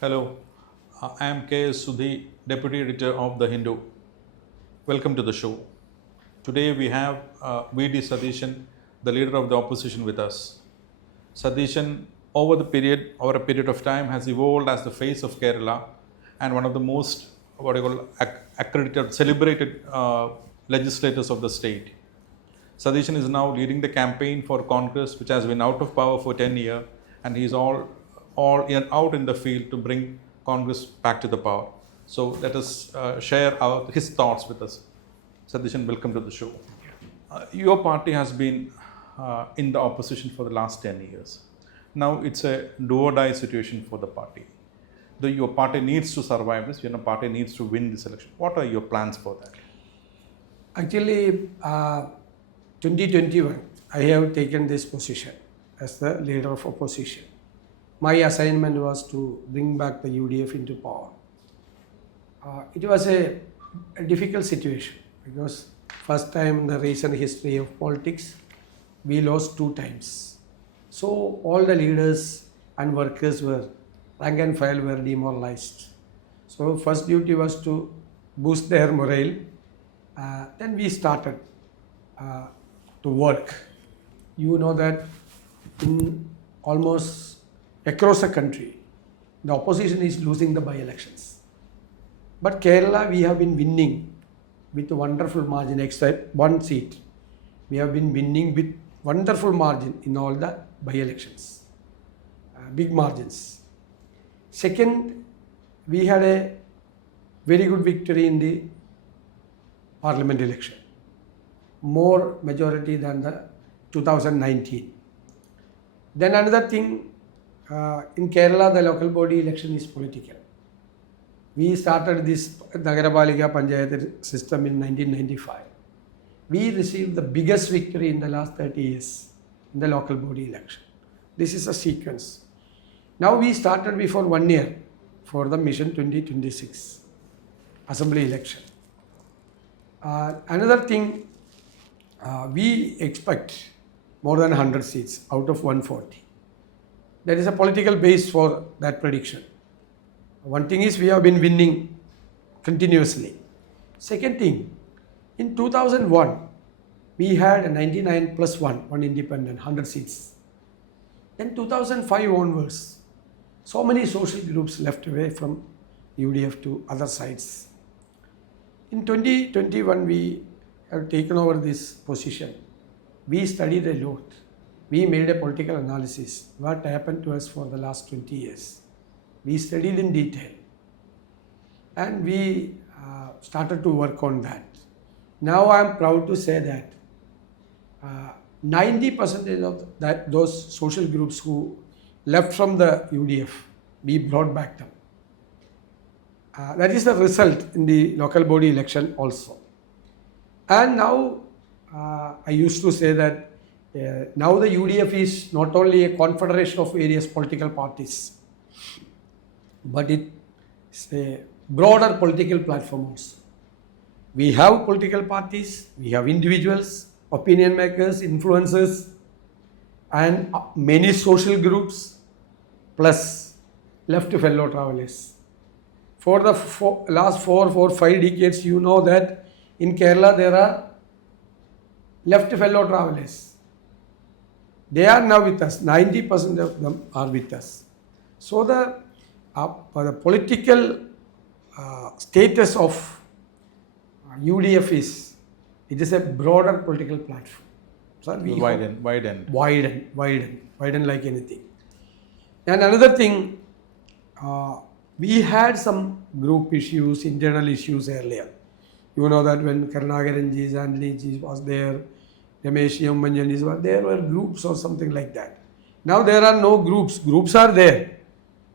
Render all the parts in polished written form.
Hello, I am K.S. Sudhi, Deputy Editor of The Hindu. Welcome to the show. Today we have V D Satheesan, the leader of the opposition, with us. Satheesan, over a period of time, has evolved as the face of Kerala and one of the most accredited, celebrated legislators of the state. Satheesan is now leading the campaign for Congress, which has been out of power for 10 years, and he's out in the field to bring Congress back to the power. So let us share his thoughts with us. Satheesan, welcome to the show. Your party has been in the opposition for the last 10 years. Now it's a do or die situation for the party. Though your party needs to survive this, your party needs to win this election. What are your plans for that? Actually, 2021, I have taken this position as the leader of opposition. My assignment was to bring back the UDF into power. It was a difficult situation because first time in the recent history of politics, we lost 2 times. So all the leaders and workers rank and file were demoralized. So first duty was to boost their morale. Then we started to work. You know that in almost across the country, the opposition is losing the by-elections. But Kerala, we have been winning with a wonderful margin, except 1 seat. We have been winning with wonderful margin in all the by-elections, big margins. Second, we had a very good victory in the parliament election, more majority than the 2019. Then another thing, in Kerala, the local body election is political. We started this Nagarapalika Panchayat system in 1995. We received the biggest victory in the last 30 years in the local body election. This is a sequence. Now we started before 1 year for the Mission 2026 Assembly election. Another thing, we expect more than 100 seats out of 140. There is a political base for that prediction. One thing is we have been winning continuously. Second thing, in 2001, we had 99 plus 1 independent, 100 seats. Then 2005 onwards, so many social groups left away from UDF to other sides. In 2021, we have taken over this position. We studied a lot. We made a political analysis. What happened to us for the last 20 years? We studied in detail. And we started to work on that. Now I am proud to say that 90% of those social groups who left from the UDF, we brought back them. That is the result in the local body election also. And now, I used to say that now the UDF is not only a confederation of various political parties, but it's a broader political platform also. We have political parties, we have individuals, opinion makers, influencers, and many social groups, plus left fellow travelers. For the last 5 decades, you know that in Kerala there are left fellow travelers. They are now with us. 90% of them are with us. So the political status of UDF is a broader political platform. So widen like anything. And another thing, we had some group issues, internal issues earlier. You know that when Karnagaranji, Andliji was there, Ramesh Manjanis were there, were groups or something like that. Now there are no groups. Groups are there,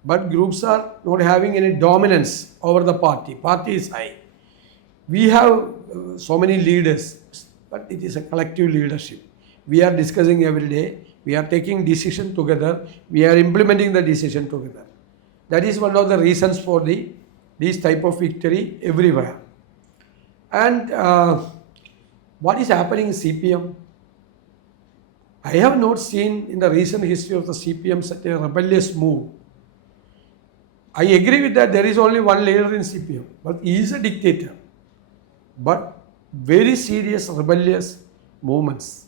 but groups are not having any dominance over the party. Party is high. We have so many leaders, but it is a collective leadership. We are discussing every day. We are taking decision together. We are implementing the decision together. That is one of the reasons for this type of victory everywhere. And what is happening in CPM? I have not seen in the recent history of the CPM such a rebellious move. I agree with that. There is only one leader in CPM, but he is a dictator. But very serious rebellious movements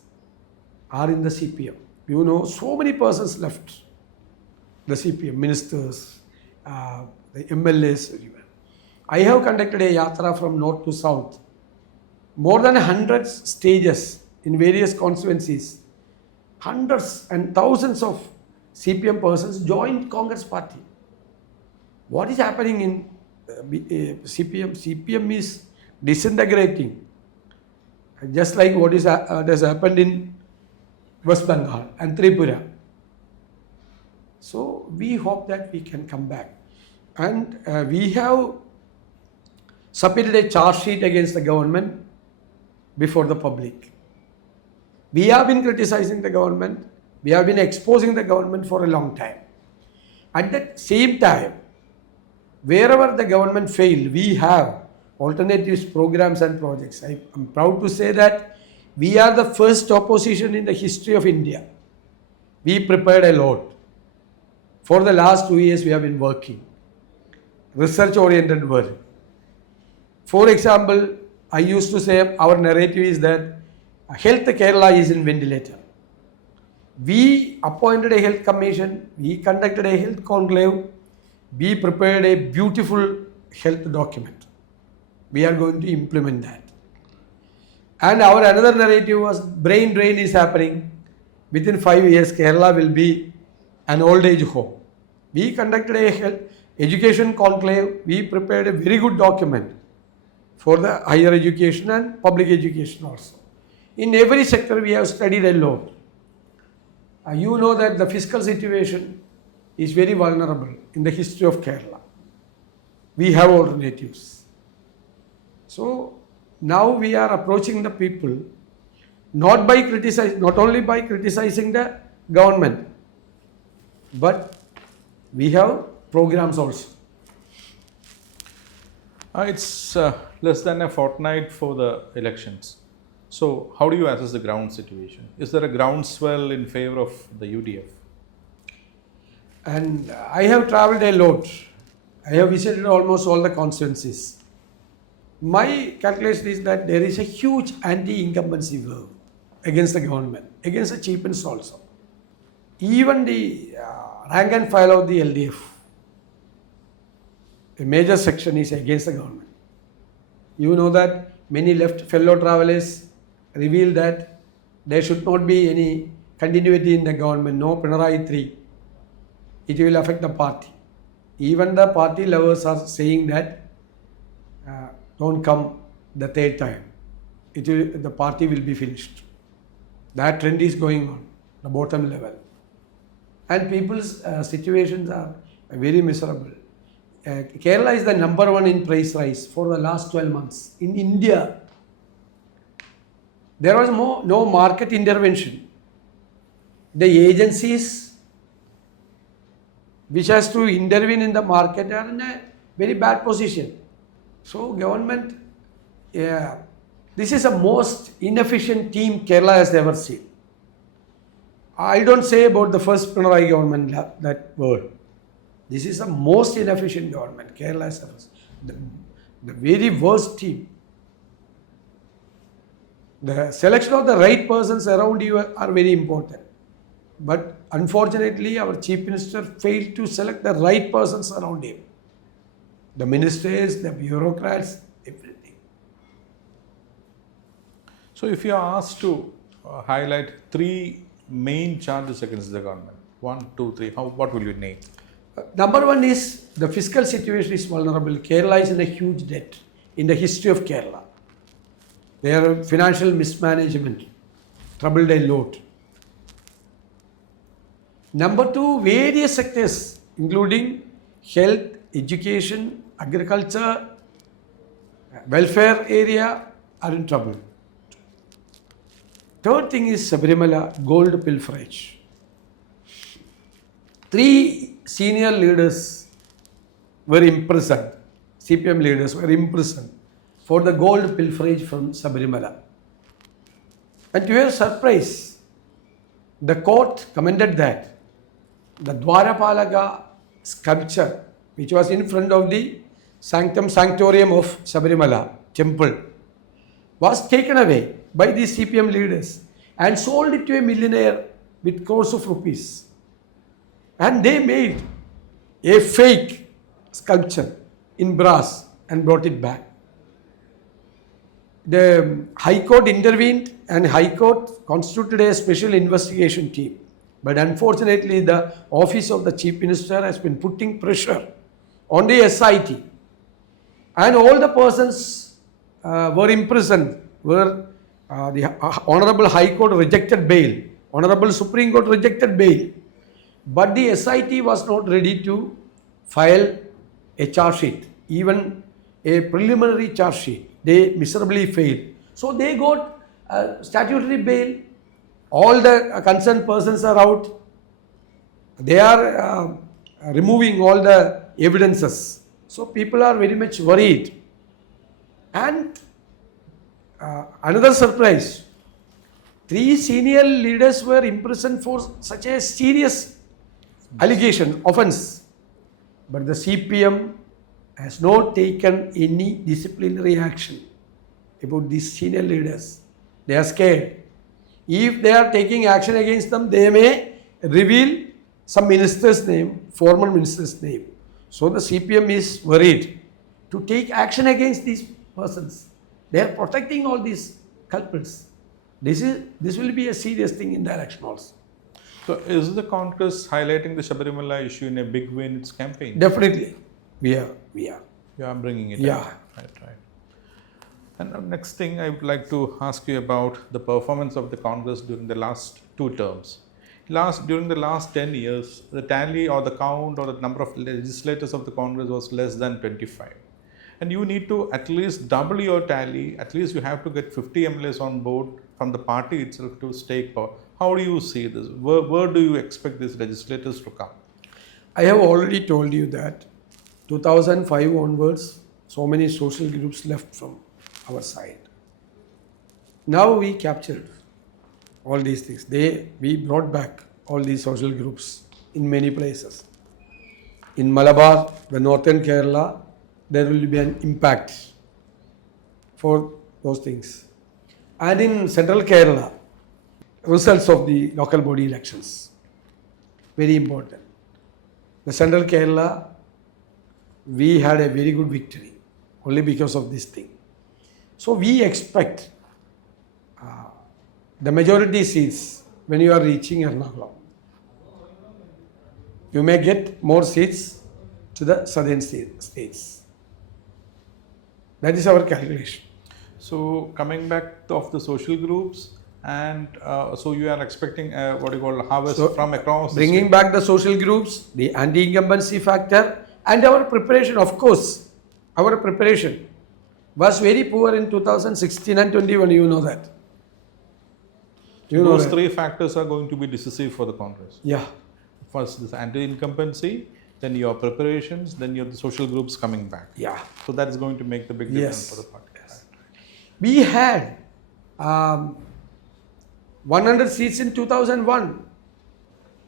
are in the CPM. You know, so many persons left the CPM, ministers, the MLAs, everyone. I have conducted a yatra from north to south. More than 100 stages in various constituencies. Hundreds and thousands of CPM persons joined Congress party. What is happening in CPM? CPM is disintegrating. Just like what has happened in West Bengal and Tripura. So we hope that we can come back. And we have submitted a charge sheet against the government before the public. We have been criticizing the government. We have been exposing the government for a long time. At the same time, wherever the government failed, we have alternatives, programs and projects. I am proud to say that we are the first opposition in the history of India. We prepared a lot. For the last 2 years, we have been working. Research-oriented work. For example, I used to say our narrative is that Health Kerala is in ventilator. We appointed a health commission. We conducted a health conclave. We prepared a beautiful health document. We are going to implement that. And our another narrative was brain drain is happening. Within 5 years, Kerala will be an old age home. We conducted a health education conclave. We prepared a very good document for the higher education and public education also. In every sector, we have studied a lot. You know that the fiscal situation is very vulnerable in the history of Kerala. We have alternatives. So now we are approaching the people not only by criticizing the government, but we have programs also. It's less than a fortnight for the elections. So, how do you assess the ground situation? Is there a groundswell in favor of the UDF? And I have traveled a lot. I have visited almost all the constituencies. My calculation is that there is a huge anti-incumbency wave against the government, against the chief minister also. Even the rank and file of the LDF, a major section is against the government. You know that many left fellow travelers revealed that there should not be any continuity in the government, no Pinarayi 3. It will affect the party. Even the party lovers are saying that don't come the third time. The party will be finished. That trend is going on, the bottom level. And people's situations are very miserable. Kerala is the number one in price rise for the last 12 months. In India, there was no market intervention. The agencies which has to intervene in the market are in a very bad position. So government, this is the most inefficient team Kerala has ever seen. I don't say about the first Pinarayi government that word. This is the most inefficient government Kerala has ever seen. The very worst team. The selection of the right persons around you are very important. But unfortunately, our chief minister failed to select the right persons around him. The ministers, the bureaucrats, everything. So, if you are asked to highlight 3 main charges against the government, 1, 2, 3, what will you name? Number one is the fiscal situation is vulnerable. Kerala is in a huge debt in the history of Kerala. Their financial mismanagement troubled a lot. Number two, various sectors including health, education, agriculture, welfare area are in trouble. Third thing is Sabarimala gold pilferage. 3 senior leaders were imprisoned. CPM leaders were imprisoned for the gold pilferage from Sabarimala. And to your surprise, the court commended that the Dwarapalaga sculpture which was in front of the Sanctum Sanctorium of Sabarimala temple, was taken away by the CPM leaders and sold it to a millionaire with crores of rupees. And they made a fake sculpture in brass and brought it back. The High Court intervened and High Court constituted a special investigation team. But unfortunately, the office of the Chief Minister has been putting pressure on the SIT. And all the persons were imprisoned, were the Honorable High Court rejected bail, Honorable Supreme Court rejected bail. But the SIT was not ready to file a charge sheet, even a preliminary charge sheet. They miserably failed. So they got statutory bail. All the concerned persons are out. They are removing all the evidences. So people are very much worried. And another surprise, 3 senior leaders were imprisoned for such a serious allegation, offense. But the CPM has not taken any disciplinary action about these senior leaders. They are scared. If they are taking action against them, they may reveal some minister's name, former minister's name. So the CPM is worried to take action against these persons. They are protecting all these culprits. This will be a serious thing in their action also. So is the Congress highlighting the Sabarimala issue in a big way in its campaign? Definitely. We are. You are bringing it Yeah. up. Right. And the next thing I would like to ask you about the performance of the Congress during the last 2 terms. During the last 10 years, the tally or the count or the number of legislators of the Congress was less than 25. And you need to at least double your tally. At least you have to get 50 MLAs on board from the party itself to stake power. How do you see this? Where do you expect these legislators to come? I have already told you that 2005 onwards, so many social groups left from our side. Now we captured all these things. We brought back all these social groups in many places. In Malabar, the northern Kerala, there will be an impact for those things. And in central Kerala, results of the local body elections, very important. The central Kerala, we had a very good victory only because of this thing. So we expect the majority seats when you are reaching Ernakulam. You may get more seats to the southern states. That is our calculation. So coming back of the social groups, and so you are expecting harvest from across. Bringing back the social groups, the anti-incumbency factor, and our preparation. Of course, our preparation was very poor in 2016 and 21. You know that. Those 3 factors are going to be decisive for the Congress. Yeah. First, this anti-incumbency, then your preparations, then your the social groups coming back. Yeah. So that is going to make the big difference for the party. Yes. We had 100 seats in 2001,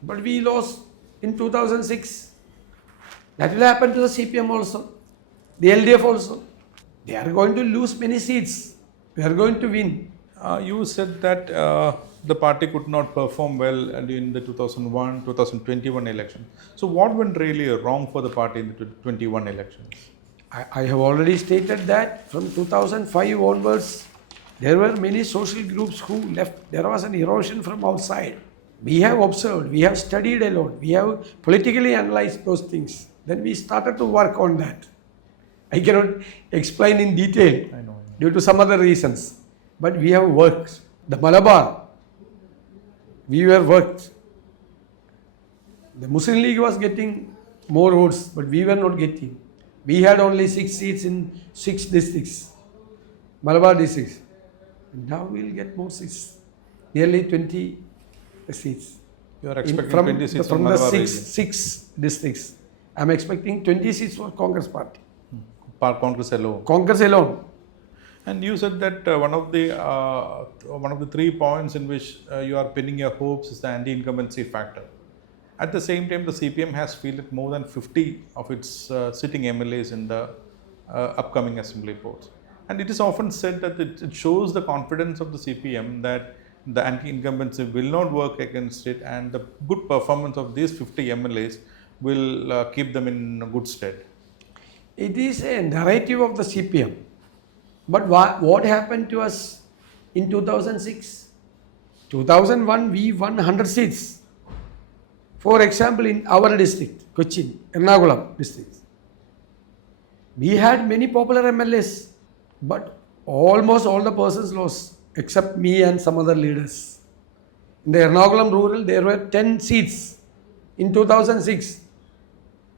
but we lost in 2006. That will happen to the CPM also, the LDF also. They are going to lose many seats. We are going to win. You said that the party could not perform well in the 2021 election. So what went really wrong for the party in the 2021 elections? I have already stated that from 2005 onwards, there were many social groups who left. There was an erosion from outside. We have observed, we have studied a lot, we have politically analyzed those things. Then we started to work on that. I cannot explain in detail due to some other reasons. But we have worked. The Malabar, we were worked. The Muslim League was getting more votes, but we were not getting. We had only 6 seats in 6 districts, Malabar districts. And now we will get more seats, nearly 20 seats. You are expecting 20 seats from Malabar the region. 6 districts. I am expecting 20 seats for Congress party. Congress alone. Congress alone. And you said that one of the 3 points in which you are pinning your hopes is the anti-incumbency factor. At the same time, the CPM has fielded more than 50 of its sitting MLAs in the upcoming assembly polls. And it is often said that it shows the confidence of the CPM that the anti-incumbency will not work against it, and the good performance of these 50 MLAs will keep them in good stead. It is a narrative of the CPM. But what happened to us in 2006? 2001, we won 100 seats. For example, in our district, Cochin, Ernakulam district, we had many popular MLAs, but almost all the persons lost, except me and some other leaders. In the Ernakulam rural, there were 10 seats in 2006.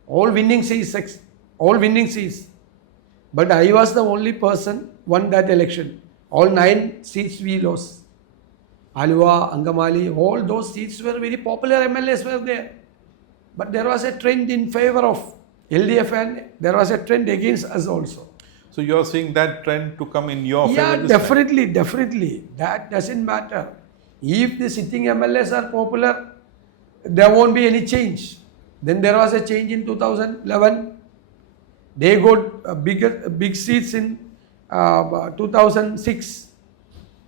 All winning seats. But I was the only person won that election. All 9 seats we lost. Alua, Angamali, all those seats were very popular MLAs were there. But there was a trend in favor of LDF and there was a trend against us also. So you are seeing that trend to come in your favor? Yeah, definitely. That doesn't matter. If the sitting MLAs are popular, there won't be any change. Then there was a change in 2011. They got big seats in 2006.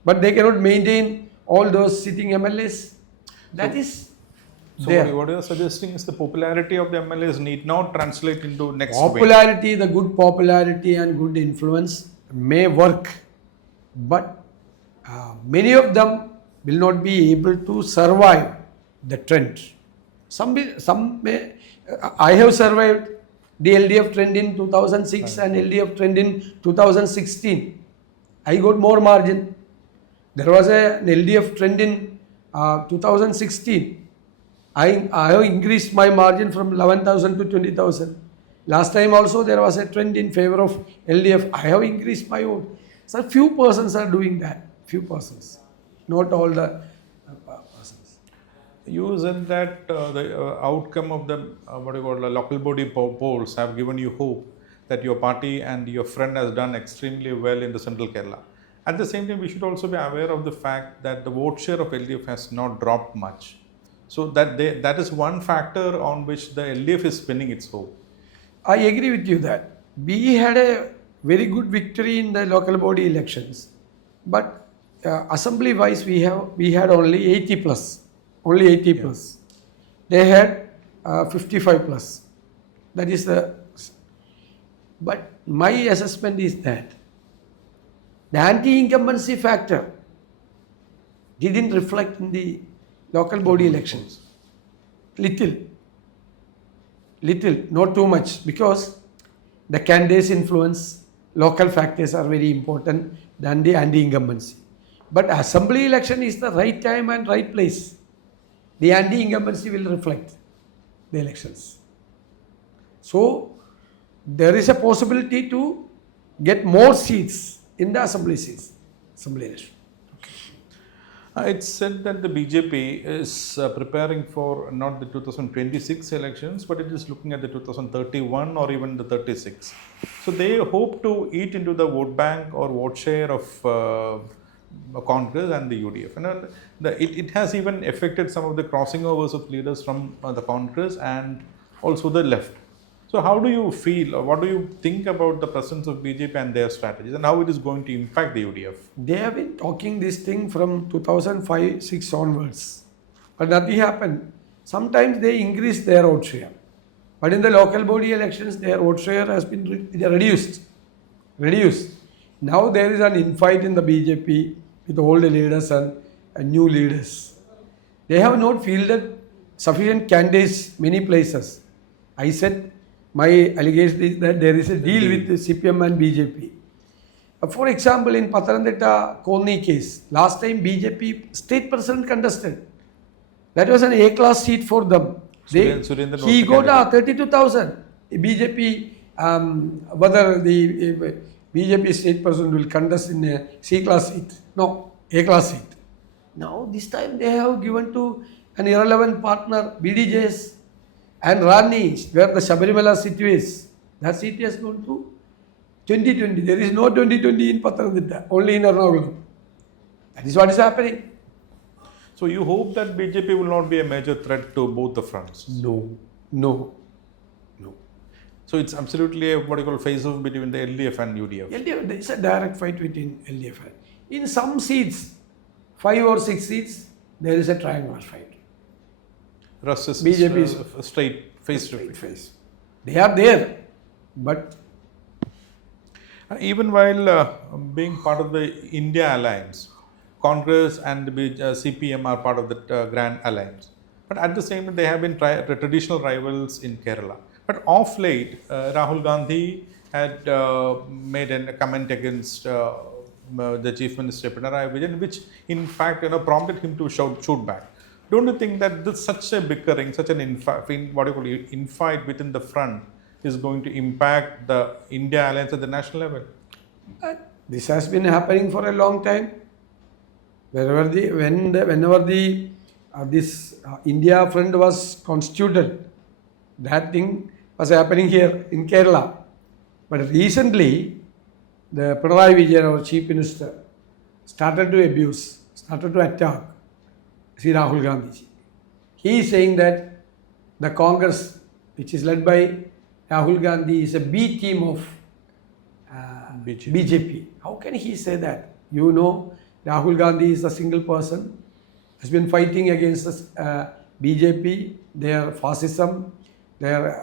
But they cannot maintain all those sitting MLAs. That is there. So what you are suggesting is the popularity of the MLAs need not translate into next popularity, the good popularity and good influence may work, but many of them will not be able to survive the trend. Some may. I have survived the LDF trend in 2006 and LDF trend in 2016. I got more margin. There was an LDF trend in 2016. I have increased my margin from 11,000 to 20,000. Last time also there was a trend in favor of LDF. I have increased my own. So few persons are doing that. Few persons. Not all the persons. You said that the outcome of the local body polls have given you hope that your party and your friend has done extremely well in the central Kerala. At the same time, we should also be aware of the fact that the vote share of LDF has not dropped much. So that is one factor on which the LDF is spinning its hope. I agree with you that we had a very good victory in the local body elections, but assembly wise we had only 80 plus. Only 80 plus. They had 55 plus. That is the. But my assessment is that the anti-incumbency factor didn't reflect in the local body elections. Little, not too much, because the candidates' influence, local factors are very important than the anti-incumbency. But assembly election is the right time and right place. The anti-incumbency will reflect the elections. So there is a possibility to get more seats in the assembly election. It's said that the BJP is preparing for not the 2026 elections, but it is looking at the 2031 or even the 36. So they hope to eat into the vote bank or vote share of Congress and the UDF. And it has even affected some of the crossing overs of leaders from the Congress and also the left. So how do you feel, or what do you think about the presence of BJP and their strategies and how it is going to impact the UDF? They have been talking this thing from 2005-06 onwards, but nothing happened. Sometimes they increase their vote share, but in the local body elections, their vote share has been reduced. Now there is an infight in the BJP with old leaders and new leaders. They have not fielded sufficient candidates many places. I said my allegation is that there is a deal with the CPM and BJP. For example, in Pathanamthitta Konni case, last time BJP state president contested. That was an A-class seat for them. He got 32,000. BJP, whether the BJP state president will contest in a C-class seat. No, A-class seat. Now this time they have given to an irrelevant partner, BDJs and Rani, where the Sabarimala seat is. That seat has gone to 2020. There is no 2020 in Pathanamthitta, only in Ernakulam. That is what is happening. So you hope that BJP will not be a major threat to both the fronts. No, no, no. So it's absolutely a what you call face-off between the LDF and UDF. LDF, there is a direct fight between LDF and. In some seats, 5 or 6 seats, there is a triangular fight. Rest is BJP is straight face to Straight face. face. They are there, but Even while being part of the India alliance, Congress and the CPM are part of the Grand Alliance. But at the same time, they have been traditional rivals in Kerala. But of late, Rahul Gandhi had made a comment against the Chief Minister Pinarayi Vijayan, which in fact prompted him to shoot back. Don't you think that such a bickering, such an infight within the front is going to impact the India alliance at the national level? this has been happening for a long time. Whenever this India front was constituted, that thing was happening here in Kerala. But recently, the Pinarayi Vijayan, our Chief Minister, started to abuse, started to attack Sri Rahul Gandhi. He is saying that the Congress, which is led by Rahul Gandhi, is a B team of BJP. How can he say that? You know, Rahul Gandhi is a single person, has been fighting against BJP, their fascism, their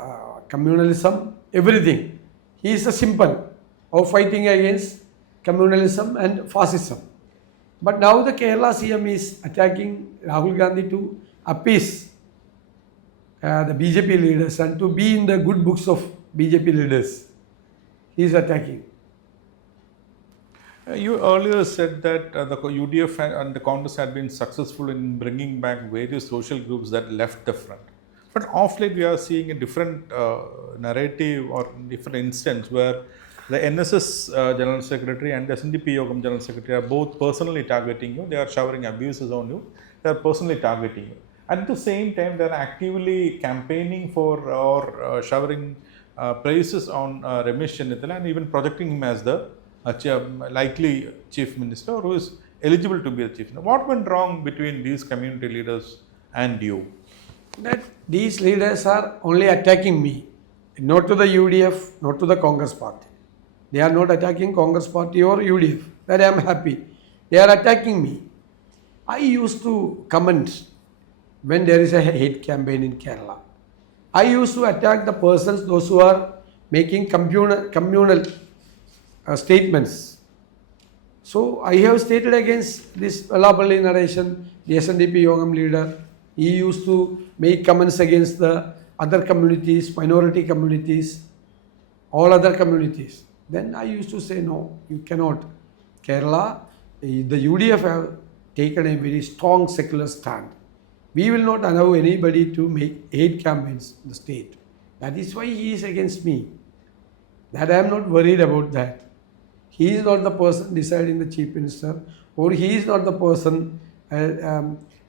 communalism, everything. He is a symbol of fighting against communalism and fascism. But now the Kerala CM is attacking Rahul Gandhi to appease the BJP leaders and to be in the good books of BJP leaders. He is attacking. You earlier said that the UDF and the Congress had been successful in bringing back various social groups that left the front. But of late, we are seeing a different narrative or different instance where the NSS General Secretary and the SNDP Yogam General Secretary are both personally targeting you. They are showering abuses on you. They are personally targeting you. At the same time, they are actively campaigning for or showering praises on Ramesh Chennithila and even projecting him as the likely Chief Minister or who is eligible to be the Chief Minister. What went wrong between these community leaders and you? That these leaders are only attacking me, not to the UDF, not to the Congress party. They are not attacking Congress party or UDF. That I am happy. They are attacking me. I used to comment when there is a hate campaign in Kerala. I used to attack the persons, those who are making communal statements. So I have stated against this Vellapalli narration, the SNDP Yogam leader. He used to make comments against the other communities, minority communities, all other communities. Then I used to say, no, you cannot. Kerala, the UDF have taken a very strong secular stand. We will not allow anybody to make hate campaigns in the state. That is why he is against me. That I am not worried about that. He is not the person deciding the Chief Minister, or he is not the person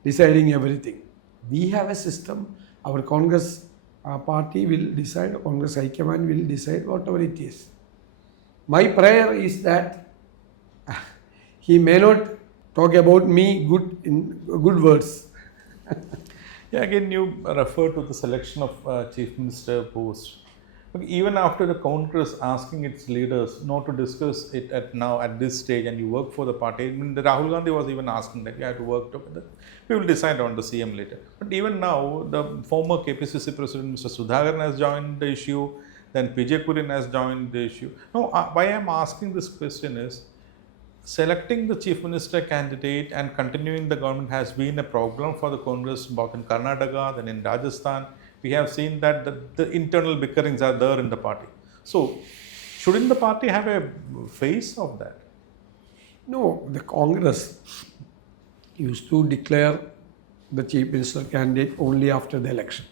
deciding everything. We have a system. Our Congress party will decide, Congress High Command will decide whatever it is. My prayer is that he may not talk about me in good words. Yeah, again, you refer to the selection of Chief Minister post. But even after the Congress asking its leaders not to discuss it at this stage, and you work for the party, I mean, Rahul Gandhi was even asking that you have to work together. We will decide on the CM later. But even now, the former KPCC President Mr. Sudhakaran has joined the issue. Then PJ Kurin has joined the issue. Now, why I am asking this question is, selecting the Chief Minister candidate and continuing the government has been a problem for the Congress both in Karnataka, then in Rajasthan. We have seen that the internal bickerings are there in the party. So, shouldn't the party have a face of that? No, the Congress used to declare the Chief Minister candidate only after the election.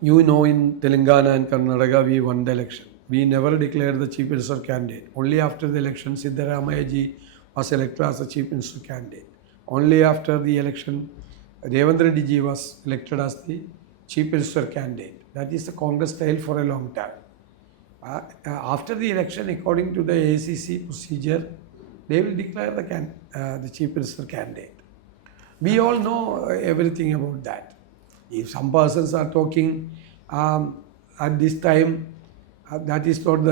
You know, in Telangana and Karnataka, we won the election. We never declared the Chief Minister candidate. Only after the election, Siddaramaiah ji was elected as the Chief Minister candidate. Only after the election, Revant Reddy ji was elected as the Chief Minister candidate. That is the Congress style for a long time. After the election, according to the AICC procedure, they will declare the Chief Minister candidate. We all know everything about that. If some persons are talking at this time, that is not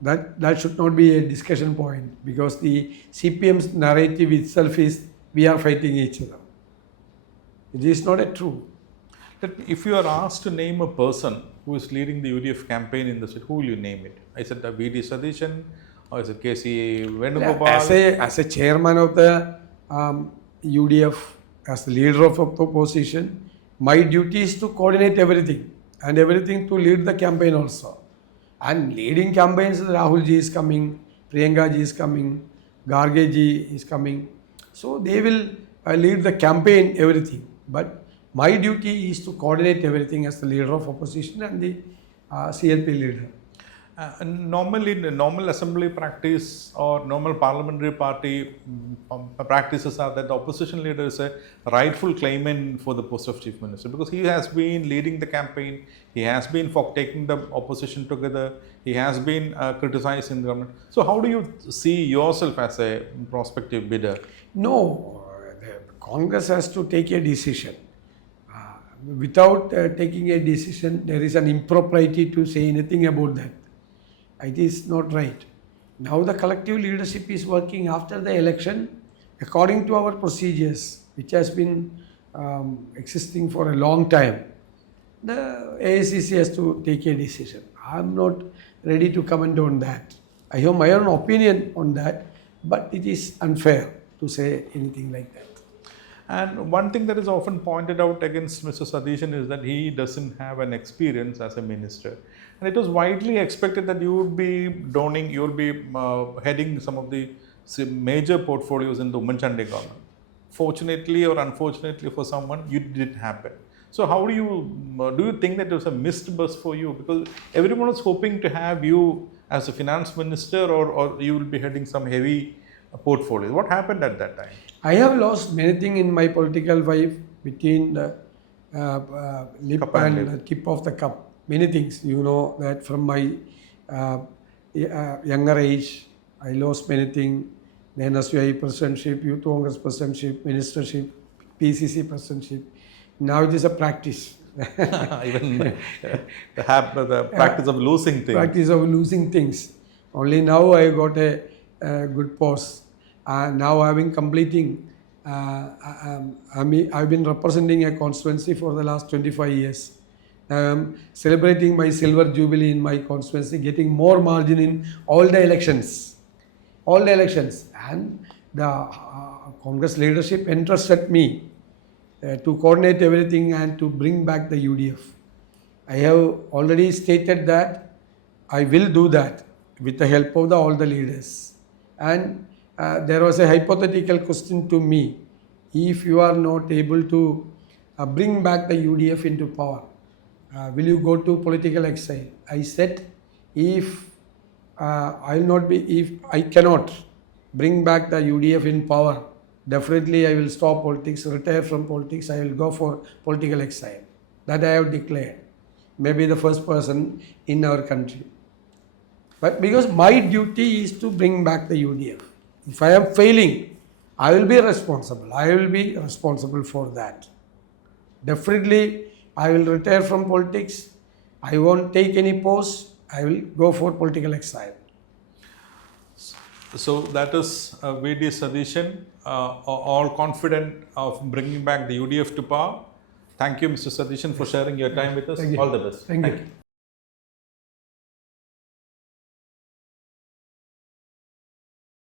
that should not be a discussion point, because the CPM's narrative itself is we are fighting each other. It is not a true. If you are asked to name a person who is leading the UDF campaign in the state, who will you name it? Is it V D Satheesan or is it KC Venugopal? As a chairman of the UDF, as the leader of opposition, my duty is to coordinate everything and everything to lead the campaign also. And leading campaigns, Rahul ji is coming, Priyanka ji is coming, Garge ji is coming. So they will lead the campaign, everything. But my duty is to coordinate everything as the leader of opposition and the CLP leader. Normally, in normal assembly practice or normal parliamentary party practices are that the opposition leader is a rightful claimant for the post of chief minister, because he has been leading the campaign, he has been for taking the opposition together, he has been criticizing the government. So how do you see yourself as a prospective bidder? No, the Congress has to take a decision. Without taking a decision, there is an impropriety to say anything about that. It is not right. Now the collective leadership is working after the election according to our procedures, which has been existing for a long time. The AICC has to take a decision. I am not ready to comment on that. I have my own opinion on that, but it is unfair to say anything like that. And one thing that is often pointed out against Mr. Satheesan is that he doesn't have an experience as a minister. And it was widely expected that you would be heading some of the major portfolios in the Women Chande government. Fortunately or unfortunately for someone, it didn't happen. So how do you think that it was a missed bus for you? Because everyone was hoping to have you as a finance minister, or you will be heading some heavy portfolios. What happened at that time? I have lost many things in my political life between the lip Cup and and the tip of the cup. Many things, you know, that from my younger age, I lost many things. Then SUI presidentship, Youth Congress presidentship, ministership, PCC presidentship. Now it is a practice. Even the practice of losing things. Practice of losing things. Only now I got a good post. Now I've been completing, I've been representing a constituency for the last 25 years. Celebrating my silver jubilee in my constituency, getting more margin in all the elections. And the Congress leadership entrusted me to coordinate everything and to bring back the UDF. I have already stated that I will do that with the help of all the leaders. And there was a hypothetical question to me: if you are not able to bring back the UDF into power, will you go to political exile? I said, if I cannot bring back the UDF in power, definitely I will stop politics, retire from politics, I will go for political exile. That I have declared. Maybe the first person in our country. But because my duty is to bring back the UDF. If I am failing, I will be responsible. I will be responsible for that. Definitely, I will retire from politics. I won't take any post. I will go for political exile. So that is V D Satheesan, all confident of bringing back the UDF to power. Thank you, Mr. Satheesan, for sharing your time with us. All the best. Thank you.